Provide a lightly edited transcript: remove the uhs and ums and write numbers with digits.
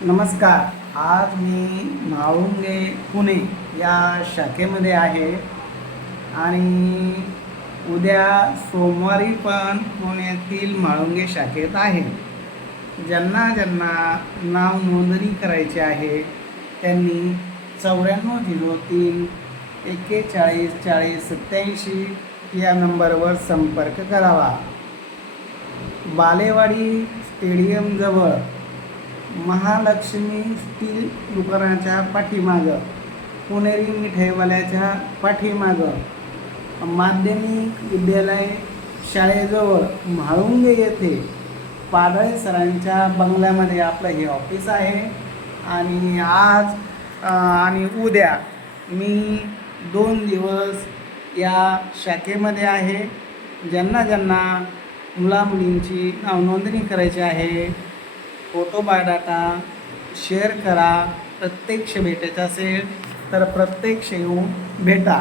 नमस्कार. आज मी म्हाळुंगे पुणे या शाखेमध्ये आहे आणि उद्या सोमवारी पण पुण्यातील म्हाळुंगे शाखेत आहे. ज्यांना ज्यांना नाव नोंदणी करायची आहे त्यांनी 9403 41 40 87 या नंबरवर संपर्क करावा. बालेवाडी स्टेडियमजवळ महालक्ष्मी स्टील दुकानाच्या पाठीमागं, पुणेरी मिठाईवाल्याच्या पाठीमागं, माध्यमिक विद्यालय शाळेजवळ म्हाळुंगे येथे पाडळे सरांच्या बंगल्यामध्ये आपलं हे ऑफिस आहे. आणि आज आणि उद्या मी 2 दिवस या शाखेमध्ये आहे. ज्यांना ज्यांना मुलामुलींची नावनोंदणी करायची आहे, फोटो बायोडाटा शेअर करा. प्रत्यक्ष भेटायचं असेल तर प्रत्यक्ष येऊन भेटा.